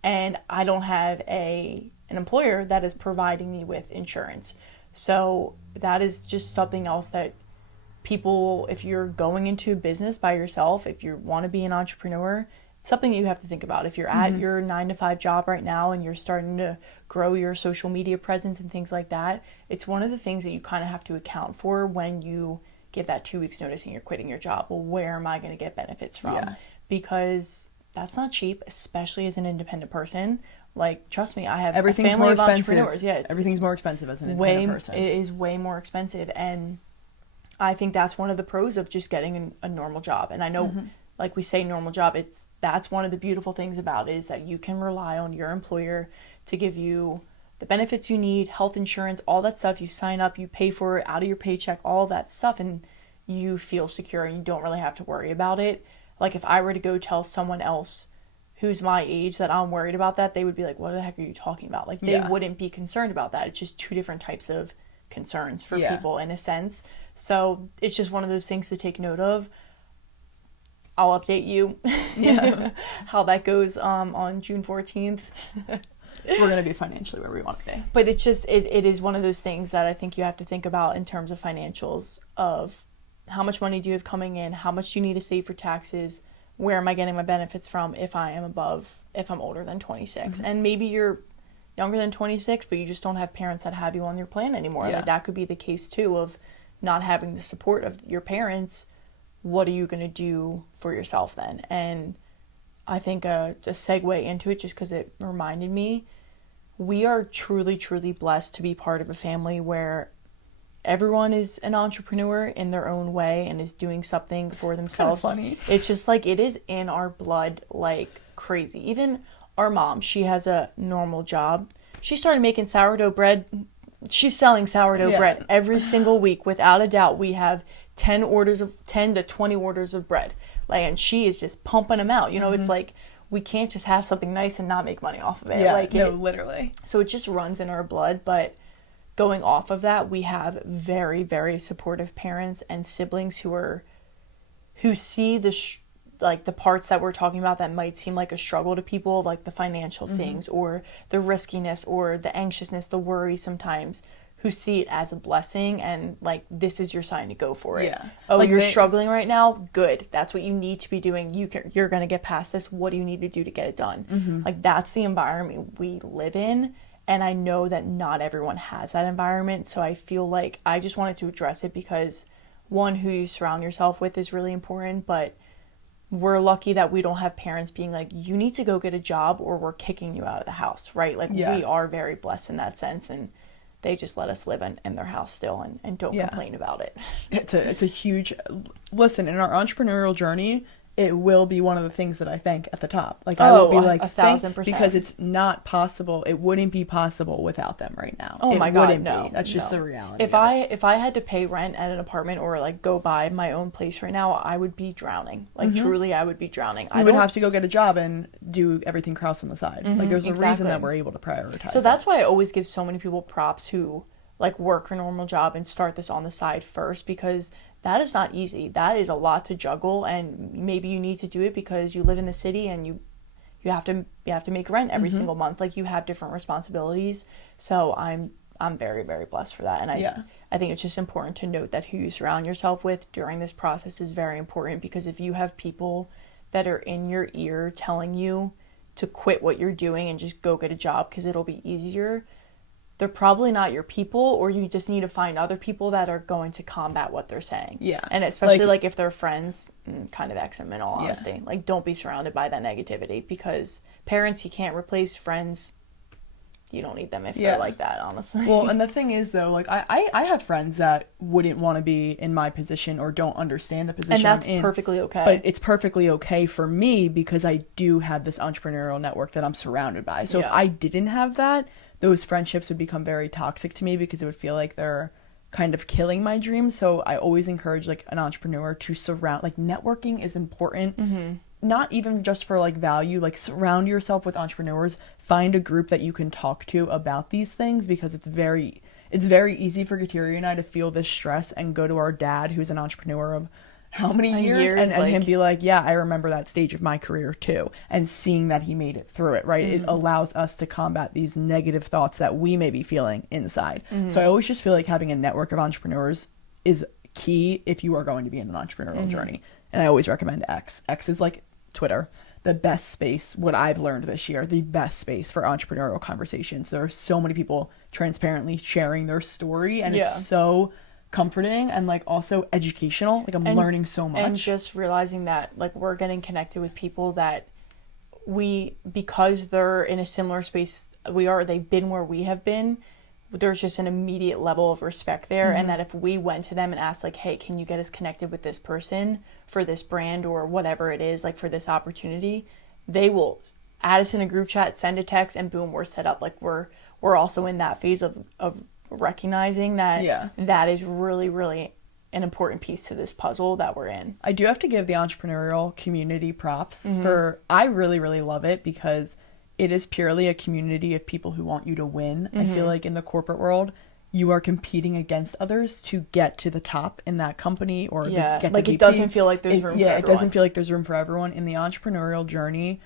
and I don't have an employer that is providing me with insurance. So that is just something else that people, if you're going into business by yourself, if you want to be an entrepreneur, it's something you have to think about. If you're at your 9-to-5 job right now and you're starting to grow your social media presence and things like that, it's one of the things that you kind of have to account for when you give that 2 weeks notice and you're quitting your job. Well, where am I going to get benefits from? Yeah. Because that's not cheap, especially as an independent person. Like, trust me, I have Everything's a family more of expensive. entrepreneurs. Yeah, Everything's more expensive as an independent person. It is way more expensive, and I think that's one of the pros of just getting a normal job. And I know, like we say, normal job, that's one of the beautiful things about it, is that you can rely on your employer to give you the benefits you need, health insurance, all that stuff. You sign up, you pay for it out of your paycheck, all that stuff, and you feel secure and you don't really have to worry about it. Like, if I were to go tell someone else who's my age that I'm worried about that, they would be like, what the heck are you talking about? Like, they wouldn't be concerned about that. It's just two different types of concerns for people in a sense. So it's just one of those things to take note of. I'll update you how that goes on June 14th. We're going to be financially where we want to be. But it's just, it is one of those things that I think you have to think about in terms of financials, of how much money do you have coming in, how much do you need to save for taxes, where am I getting my benefits from if I'm older than 26. And maybe you're younger than 26, but you just don't have parents that have you on your plan anymore. Like, that could be the case too, of not having the support of your parents. What are you going to do for yourself then? And I think a segue into it, just because it reminded me, we are truly, truly blessed to be part of a family where everyone is an entrepreneur in their own way and is doing something for themselves. It's kind of funny. It's just like, it is in our blood like crazy. Even our mom, she has a normal job. She started making sourdough bread. She's selling sourdough bread every single week. Without a doubt, we have 10 to 20 orders of bread. Like, and she is just pumping them out. You know, it's like, we can't just have something nice and not make money off of it. Yeah, like, literally. So it just runs in our blood. But going off of that, we have very, very supportive parents and siblings who see the like the parts that we're talking about that might seem like a struggle to people, like the financial things or the riskiness or the anxiousness, the worry sometimes, who see it as a blessing and like, this is your sign to go for it. Yeah. Oh, like you're struggling right now? Good. That's what you need to be doing. You're going to get past this. What do you need to do to get it done? Like, that's the environment we live in. And I know that not everyone has that environment. So I feel like I just wanted to address it because, one, who you surround yourself with is really important, but we're lucky that we don't have parents being like, you need to go get a job or we're kicking you out of the house, right? Like, we are very blessed in that sense, and they just let us live in their house still and don't complain about it. It's a huge, listen, in our entrepreneurial journey, it will be one of the things that I thank at the top. Like, I will be like, 1,000%. Because it's not possible. It wouldn't be possible without them right now. Oh my God, wouldn't no. be. That's just the reality. If I had to pay rent at an apartment or like go buy my own place right now, I would be drowning. Like, truly, I would be drowning. I would have to go get a job and do everything Krause on the side. Like, there's a reason that we're able to prioritize. So that's why I always give so many people props who like work a normal job and start this on the side first, because that is not easy. That is a lot to juggle, and maybe you need to do it because you live in the city and you have to make rent every single month. Like, you have different responsibilities. So I'm very, very blessed for that. And I think it's just important to note that who you surround yourself with during this process is very important, because if you have people that are in your ear telling you to quit what you're doing and just go get a job because it'll be easier, they're probably not your people, or you just need to find other people that are going to combat what they're saying. Yeah. And especially like if they're friends, kind of X them, in all honesty. Like, don't be surrounded by that negativity, because parents you can't replace, friends you don't need them if they're like that, honestly. Well, and the thing is though, like I have friends that wouldn't want to be in my position or don't understand the position, and that's I'm in, perfectly okay. But it's perfectly okay for me because I do have this entrepreneurial network that I'm surrounded by. So if I didn't have that, those friendships would become very toxic to me because it would feel like they're kind of killing my dreams. So I always encourage like an entrepreneur to surround, like, networking is important. Not even just for like value, like, surround yourself with entrepreneurs, find a group that you can talk to about these things, because it's very easy for Kateri and I to feel this stress and go to our dad, who's an entrepreneur, of how many years, and him be like, yeah, I remember that stage of my career too, and seeing that he made it through it, right? It allows us to combat these negative thoughts that we may be feeling inside. So I always just feel like having a network of entrepreneurs is key if you are going to be in an entrepreneurial journey. And I always recommend X. X is like Twitter, the best space, what I've learned this year, the best space for entrepreneurial conversations. There are so many people transparently sharing their story, and it's so comforting and like also educational. Like I'm learning so much. And just realizing that like we're getting connected with people that because they're in a similar space they've been where we have been, there's just an immediate level of respect there. And that if we went to them and asked like, hey, can you get us connected with this person for this brand or whatever it is, like for this opportunity, they will add us in a group chat, send a text, and boom, we're set up. Like we're also in that phase of recognizing that that is really, really an important piece to this puzzle that we're in. I do have to give the entrepreneurial community props for, I really, really love it because it is purely a community of people who want you to win. I feel like in the corporate world, you are competing against others to get to the top in that company or get like the it doesn't feel like there's room for everyone. It doesn't feel like there's room for everyone. In the entrepreneurial journey,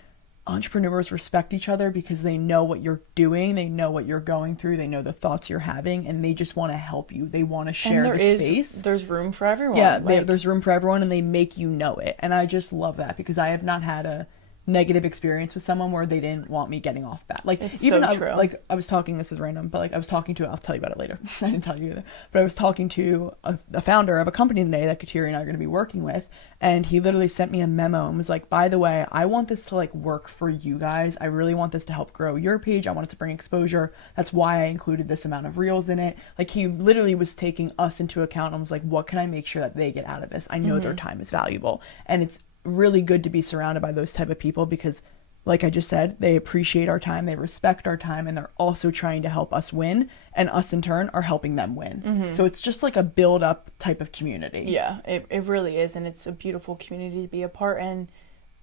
entrepreneurs respect each other because they know what you're doing, they know what you're going through, they know the thoughts you're having, and they just want to help you. They want to share the space. There's room for everyone. Yeah, there's room for everyone, and they make you know it. And I just love that because I have not had a negative experience with someone where they didn't want me getting off bat. Like it's even so true. Like I was talking, this is random, but like I was talking to, I'll tell you about it later. I didn't tell you either. But I was talking to a founder of a company today that Kateri and I are going to be working with, and he literally sent me a memo and was like, by the way, I want this to like work for you guys. I really want this to help grow your page. I want it to bring exposure. That's why I included this amount of reels in it. Like he literally was taking us into account and was like, what can I make sure that they get out of this? I know their time is valuable. And it's really good to be surrounded by those type of people because like I just said, they appreciate our time, they respect our time, and they're also trying to help us win, and us in turn are helping them win. So it's just like a build up type of community. Yeah, it really is, and it's a beautiful community to be a part. And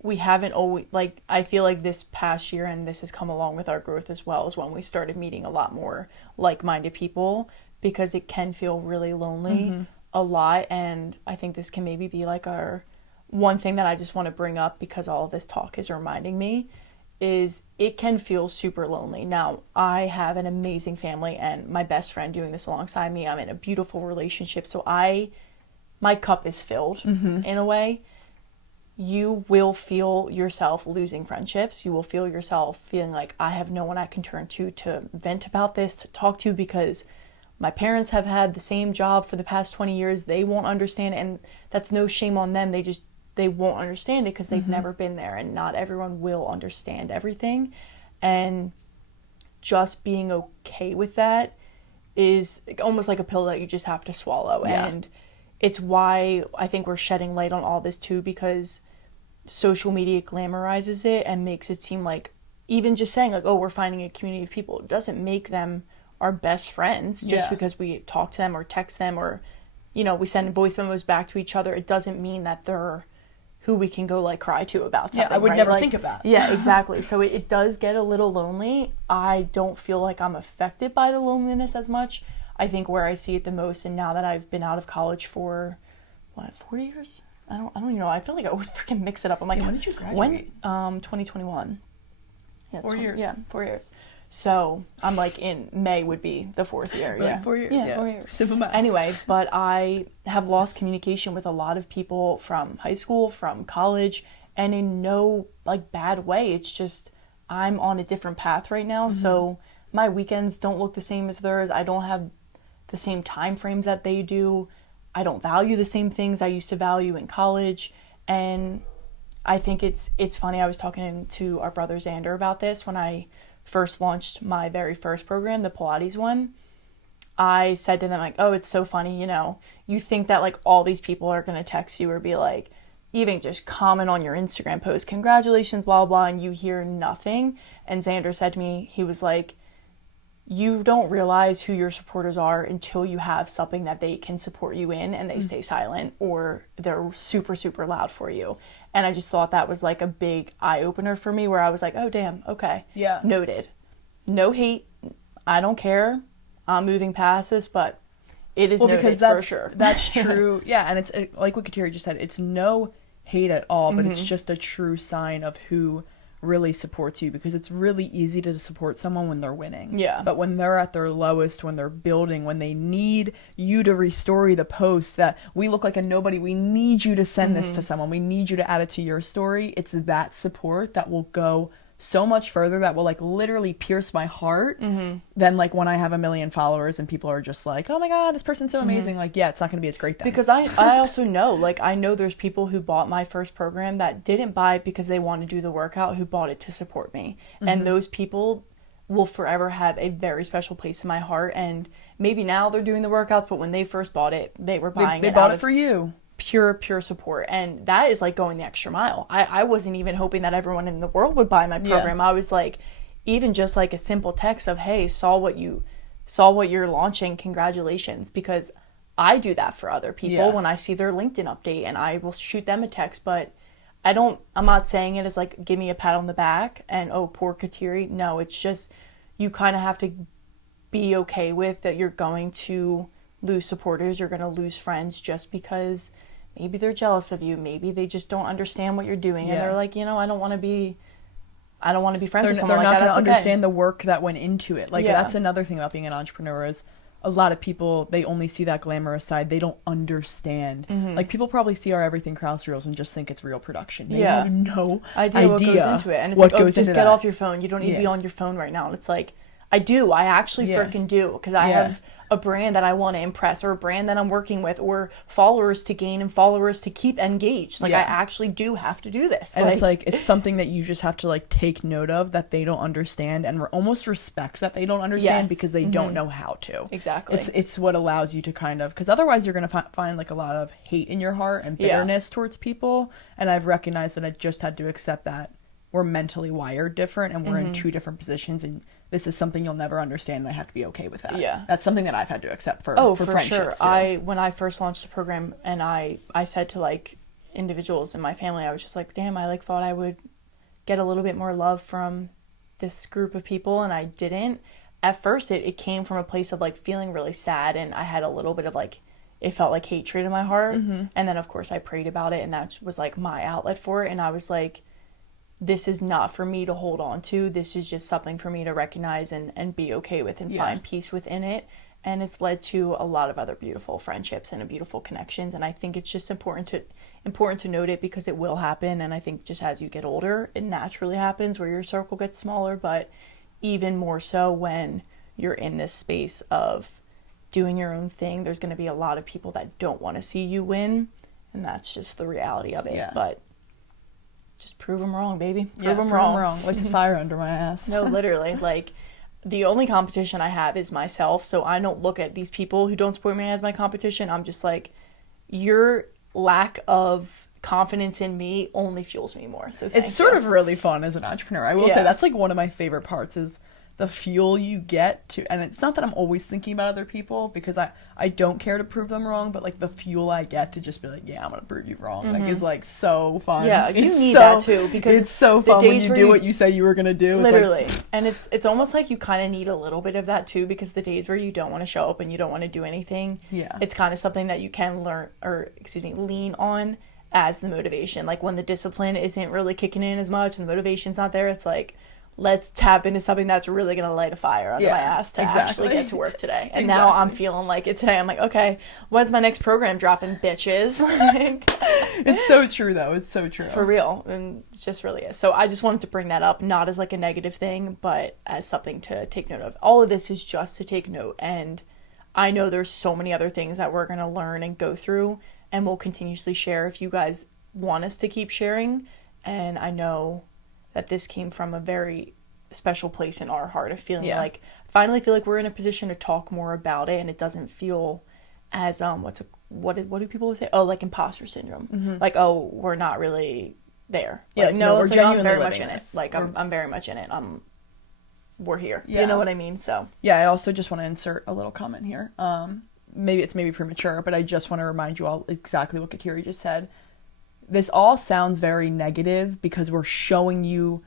we haven't always, like, I feel like this past year, and this has come along with our growth as well, is when we started meeting a lot more like-minded people, because it can feel really lonely a lot. And I think this can maybe be like our one thing that I just want to bring up, because all of this talk is reminding me, is it can feel super lonely. Now, I have an amazing family and my best friend doing this alongside me. I'm in a beautiful relationship. So my cup is filled in a way. You will feel yourself losing friendships. You will feel yourself feeling like I have no one I can turn to vent about this, to talk to, because my parents have had the same job for the past 20 years. They won't understand it, and that's no shame on them. They won't understand it because they've never been there, and not everyone will understand everything. And just being okay with that is almost like a pill that you just have to swallow. Yeah. And it's why I think we're shedding light on all this too, because social media glamorizes it and makes it seem like, even just saying like, oh, we're finding a community of people, it doesn't make them our best friends just because we talk to them or text them, or, you know, we send voice memos back to each other. It doesn't mean that they're who we can go like cry to about something. Yeah, I would right? never like, think of that. Yeah, exactly. So it does get a little lonely. I don't feel like I'm affected by the loneliness as much. I think where I see it the most, and now that I've been out of college for 4 years? I don't even know. I feel like I always freaking mix it up. I'm like, when did you graduate? 2021. Yeah, 4 years. Yeah, 4 years. So I'm like, in May would be the fourth year. Like 4 years. Yeah, 4 years. Simple math. Anyway, but I have lost communication with a lot of people from high school, from college, and in no like bad way. It's just I'm on a different path right now. So my weekends don't look the same as theirs. I don't have the same time frames that they do. I don't value the same things I used to value in college. And I think it's funny. I was talking to our brother Xander about this when I first launched my very first program, the Pilates one. I said to them like, oh, it's so funny, you know, you think that like all these people are going to text you or be like, even just comment on your Instagram post, congratulations, blah, blah, and you hear nothing. And Xander said to me, he was like, you don't realize who your supporters are until you have something that they can support you in, and they stay silent, or they're super, super loud for you. And I just thought that was like a big eye-opener for me, where I was like, oh, damn, okay. Yeah. Noted. No hate. I don't care. I'm moving past this, but it is well, noted because for sure. That's true. Yeah, and it's like what Kateri just said. It's no hate at all, but it's just a true sign of who really supports you, because it's really easy to support someone when they're winning. Yeah. But when they're at their lowest, when they're building, when they need you to restory the post that we look like a nobody, we need you to send this to someone, we need you to add it to your story. It's that support that will go so much further, that will like literally pierce my heart than like when I have 1 million followers and people are just like, oh my god, this person's so amazing. Like, yeah, it's not gonna be as great then. Because I also know, like, I know there's people who bought my first program that didn't buy it because they want to do the workout, who bought it to support me. And those people will forever have a very special place in my heart. And maybe now they're doing the workouts, but when they first bought it, they were buying they it bought out it of for you. pure support. And that is like going the extra mile. I wasn't even hoping that everyone in the world would buy my program. I was like, even just like a simple text of, hey, saw what you're launching, congratulations, because I do that for other people when I see their LinkedIn update, and I will shoot them a text. But I'm not saying it as like, give me a pat on the back and, oh, poor Kateri. No, it's just, you kind of have to be okay with that you're going to lose supporters, you're going to lose friends, just because maybe they're jealous of you, maybe they just don't understand what you're doing, and they're like, I don't want to be friends with someone like that. They're not going to understand okay. the work that went into it. Like, that's another thing about being an entrepreneur is a lot of people, they only see that glamorous side. They don't understand. Like, people probably see our Everything Krause reels and just think it's real production. They have no idea what goes into it. And it's what like, oh, goes just into get that. off your phone. You don't need to be on your phone right now. And it's like, I actually freaking do, because I have a brand that I want to impress, or a brand that I'm working with, or followers to gain and followers to keep engaged. Like, I actually do have to do this. And it's like, it's something that you just have to like take note of, that they don't understand, and almost respect that they don't understand, because they don't know how to. Exactly. It's what allows you to kind of, because otherwise you're going to find like a lot of hate in your heart and bitterness towards people. And I've recognized that I just had to accept that we're mentally wired different, and we're in two different positions, and this is something you'll never understand, and I have to be okay with that. Yeah. That's something that I've had to accept for friendships sure. When I first launched the program, and I said to like individuals in my family, I was just like, damn, I like thought I would get a little bit more love from this group of people, and I didn't. At first it came from a place of like feeling really sad, and I had a little bit of like, it felt like hatred in my heart. And then of course I prayed about it, and that was like my outlet for it. And I was like, this is not for me to hold on to. This is just something for me to recognize and be okay with, and find peace within it. And it's led to a lot of other beautiful friendships and beautiful connections. And I think it's just important to note it, because it will happen. And I think just as you get older, it naturally happens where your circle gets smaller, but even more so when you're in this space of doing your own thing, there's going to be a lot of people that don't want to see you win. And that's just the reality of it. But just prove them wrong, baby. Prove them wrong. Lights a fire under my ass. No, literally. Like, the only competition I have is myself, so I don't look at these people who don't support me as my competition. I'm just like, your lack of confidence in me only fuels me more. So it's sort of really fun as an entrepreneur. I will say that's like one of my favorite parts, is the fuel you get to, and it's not that I'm always thinking about other people, because I don't care to prove them wrong, but like the fuel I get to just be like, yeah, I'm gonna prove you wrong, like, is like so fun. Yeah, you need that too, because it's so fun when you do what you say you were gonna do. Literally. It's like, and it's almost like you kind of need a little bit of that too, because the days where you don't want to show up and you don't want to do anything, it's kind of something that you can lean on as the motivation. Like, when the discipline isn't really kicking in as much and the motivation's not there, it's like, let's tap into something that's really going to light a fire under my ass to actually get to work today. And now I'm feeling like it today. I'm like, okay, when's my next program dropping, bitches? Like, it's so true, though. It's so true. For real. And it just really is. So I just wanted to bring that up, not as like a negative thing, but as something to take note of. All of this is just to take note. And I know there's so many other things that we're going to learn and go through, and we'll continuously share if you guys want us to keep sharing. And I know that this came from a very special place in our heart of feeling like, finally feel like we're in a position to talk more about it, and it doesn't feel as what do people say? Oh, like imposter syndrome. Like, oh, we're not really there. Like, no, it's like, I'm very much in it. Like, I'm very much in it. We're here. You know what I mean? So I also just want to insert a little comment here. Maybe it's premature, but I just want to remind you all exactly what Kateri just said. This all sounds very negative because we're showing you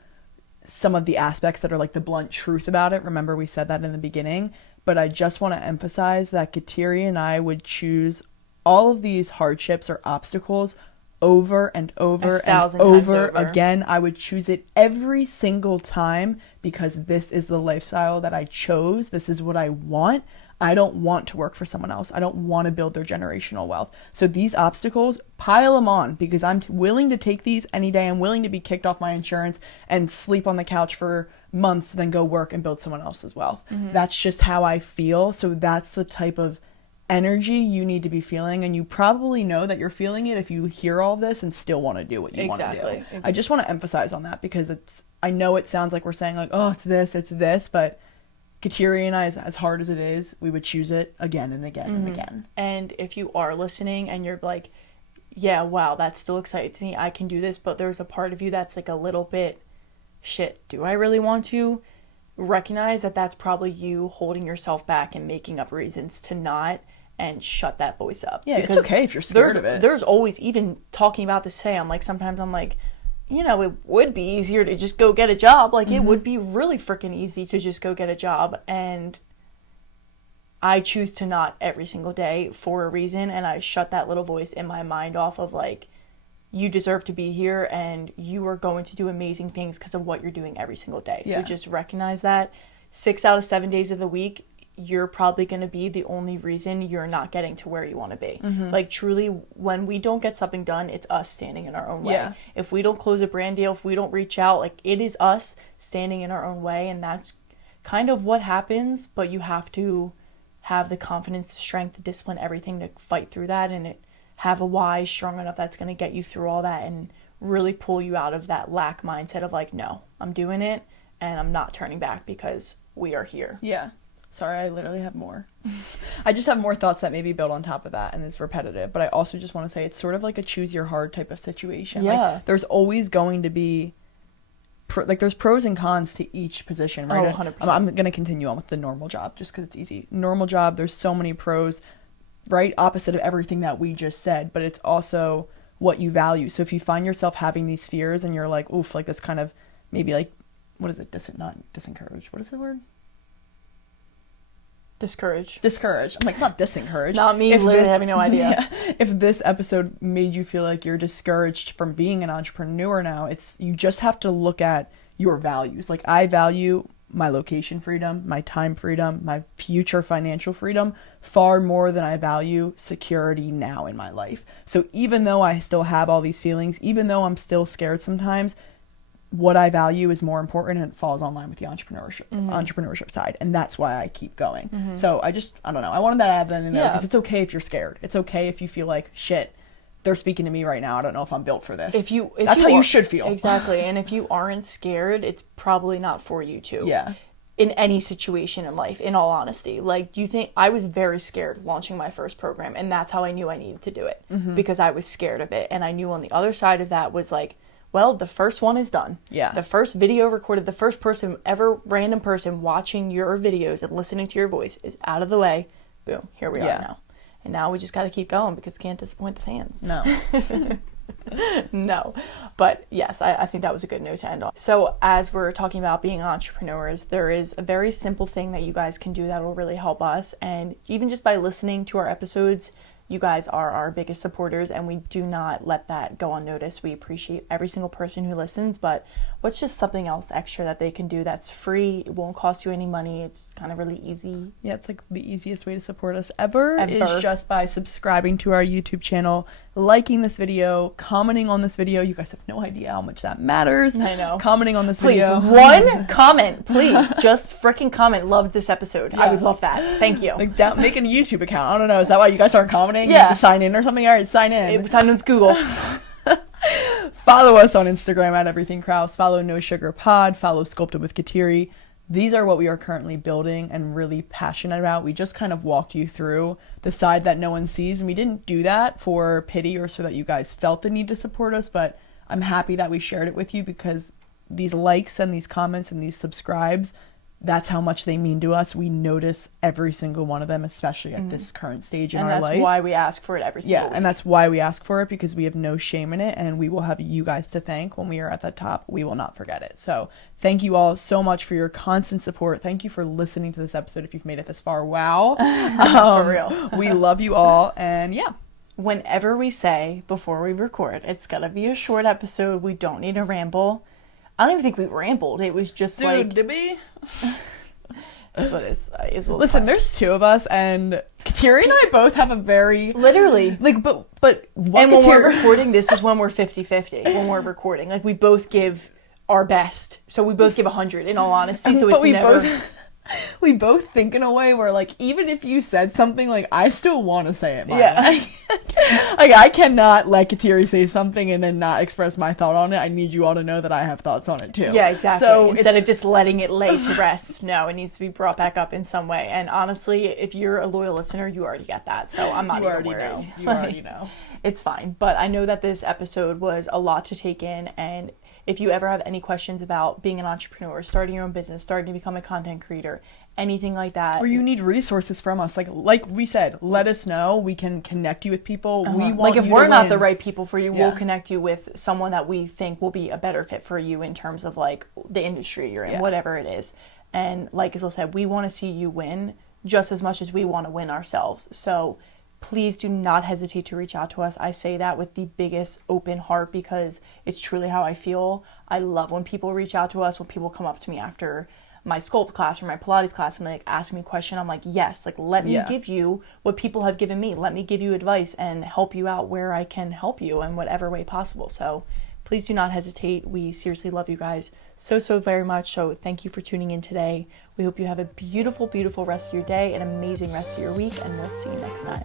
some of the aspects that are like the blunt truth about it. Remember, we said that in the beginning, but I just want to emphasize that Kateri and I would choose all of these hardships or obstacles over and over and over again. I would choose it every single time because this is the lifestyle that I chose. This is what I want. I don't want to work for someone else. I don't want to build their generational wealth. So these obstacles, pile them on because I'm willing to take these any day. I'm willing to be kicked off my insurance and sleep on the couch for months, then go work and build someone else's wealth. That's just how I feel. So that's the type of energy you need to be feeling, and you probably know that you're feeling it if you hear all this and still want to do what you want to do. Exactly. I just want to emphasize on that because I know it sounds like we're saying like, oh, it's this, but Kateri and I, as hard as it is, we would choose it again and again and again. And if you are listening and you're like, yeah, wow, that still excites me, I can do this, but there's a part of you that's like a little bit, shit, do I really want to? Recognize that that's probably you holding yourself back and making up reasons to not, and shut that voice up. Yeah, it's okay if you're scared of it. There's always, even talking about this today, sometimes I'm like, you know, it would be easier to just go get a job. Like, it would be really freaking easy to just go get a job. And I choose to not every single day for a reason. And I shut that little voice in my mind off of like, you deserve to be here and you are going to do amazing things because of what you're doing every single day. So just recognize that 6 out of 7 days of the week, you're probably going to be the only reason you're not getting to where you want to be. Like, truly, when we don't get something done, it's us standing in our own way. If we don't close a brand deal, if we don't reach out, like, it is us standing in our own way, and that's kind of what happens. But you have to have the confidence, the strength, the discipline, everything to fight through that, and have a why strong enough that's going to get you through all that and really pull you out of that lack mindset of like, no, I'm doing it and I'm not turning back because we are here. Yeah. Sorry, I literally have more. I just have more thoughts that maybe build on top of that and it's repetitive. But I also just want to say it's sort of like a choose your hard type of situation. Yeah. Like, there's always going to be, there's pros and cons to each position, right? Oh, 100%. I'm going to continue on with the normal job just because it's easy. Normal job, there's so many pros, right? Opposite of everything that we just said, but it's also what you value. So if you find yourself having these fears and you're like, oof, like this kind of maybe like, what is it? Not disencouraged. What is the word? Discouraged. I'm like, it's not disencouraged. Not me, literally having no idea. Yeah, if this episode made you feel like you're discouraged from being an entrepreneur now, you just have to look at your values. Like, I value my location freedom, my time freedom, my future financial freedom far more than I value security now in my life. So even though I still have all these feelings, even though I'm still scared sometimes, what I value is more important, and it falls in line with the entrepreneurship side. And that's why I keep going. So I don't know. I wanted to add that in there because it's okay if you're scared. It's okay if you feel like, shit, they're speaking to me right now. I don't know if I'm built for this. That's how you should feel. Exactly. And if you aren't scared, it's probably not for you too. Yeah. In any situation in life, in all honesty. Like, do you think I was very scared launching my first program, and that's how I knew I needed to do it, because I was scared of it. And I knew on the other side of that was like, well, the first one is done. Yeah. The first video recorded, the first random person watching your videos and listening to your voice is out of the way. Boom, here we are now. And now we just got to keep going because can't disappoint the fans. No. No. But yes, I think that was a good note to end on. So as we're talking about being entrepreneurs, there is a very simple thing that you guys can do that will really help us. And even just by listening to our episodes, you guys are our biggest supporters, and we do not let that go unnoticed. We appreciate every single person who listens, but what's just something else extra that they can do that's free? It won't cost you any money. It's kind of really easy. Yeah, it's like the easiest way to support us ever is just by subscribing to our YouTube channel, liking this video, commenting on this video. You guys have no idea how much that matters. I know. Commenting on this please, video. One comment, please. Just freaking comment. Loved this episode. Yeah. I would love that. Thank you. Like, making a YouTube account. I don't know. Is that why you guys aren't commenting? Yeah. You have to sign in or something? All right, sign in. Sign in with Google. Follow us on Instagram at Everything Kraus. Follow No Sugar Pod. Follow Sculpted with Kateri. These are what we are currently building and really passionate about. We just kind of walked you through the side that no one sees, and we didn't do that for pity or so that you guys felt the need to support us, but I'm happy that we shared it with you because these likes and these comments and these subscribes that's how much they mean to us. We notice every single one of them, especially at this current stage in our life. And that's why we ask for it every single week. And that's why we ask for it, because we have no shame in it, and we will have you guys to thank when we are at the top. We will not forget it. So thank you all so much for your constant support. Thank you for listening to this episode. If you've made it this far, wow. For real. We love you all, and yeah. Whenever we say before we record, it's gonna be a short episode. We don't need to ramble. I don't even think we rambled. It was just did we? That's what is Listen, there's two of us, and Kateri and I both have a very literally but and when we're recording, this is when we're 50-50. When we're recording, like we both give our best, so we both give 100. In all honesty, so it's never. We both think in a way where, like, even if you said something, like, I still want to say it. Yeah. Like, I cannot let Kateri say something and then not express my thought on it. I need you all to know that I have thoughts on it, too. Yeah, exactly. So instead of just letting it lay to rest, no, it needs to be brought back up in some way. And honestly, if you're a loyal listener, you already get that. So I'm not even worried. You already know. It's fine. But I know that this episode was a lot to take in, and if you ever have any questions about being an entrepreneur, starting your own business, starting to become a content creator, anything like that, or you need resources from us, like we said, let us know. We can connect you with people. We want, like, if you we're to not win. the right people for you, we'll connect you with someone that we think will be a better fit for you in terms of like the industry you're in, whatever it is. And like Isabel said, we want to see you win just as much as we want to win ourselves. So please do not hesitate to reach out to us. I say that with the biggest open heart because it's truly how I feel. I love when people reach out to us, when people come up to me after my sculpt class or my Pilates class and like ask me a question. I'm like, yes, like let me give you what people have given me. Let me give you advice and help you out where I can help you in whatever way possible. So please do not hesitate. We seriously love you guys so very much. So thank you for tuning in today. We hope you have a beautiful, beautiful rest of your day, an amazing rest of your week, and we'll see you next time.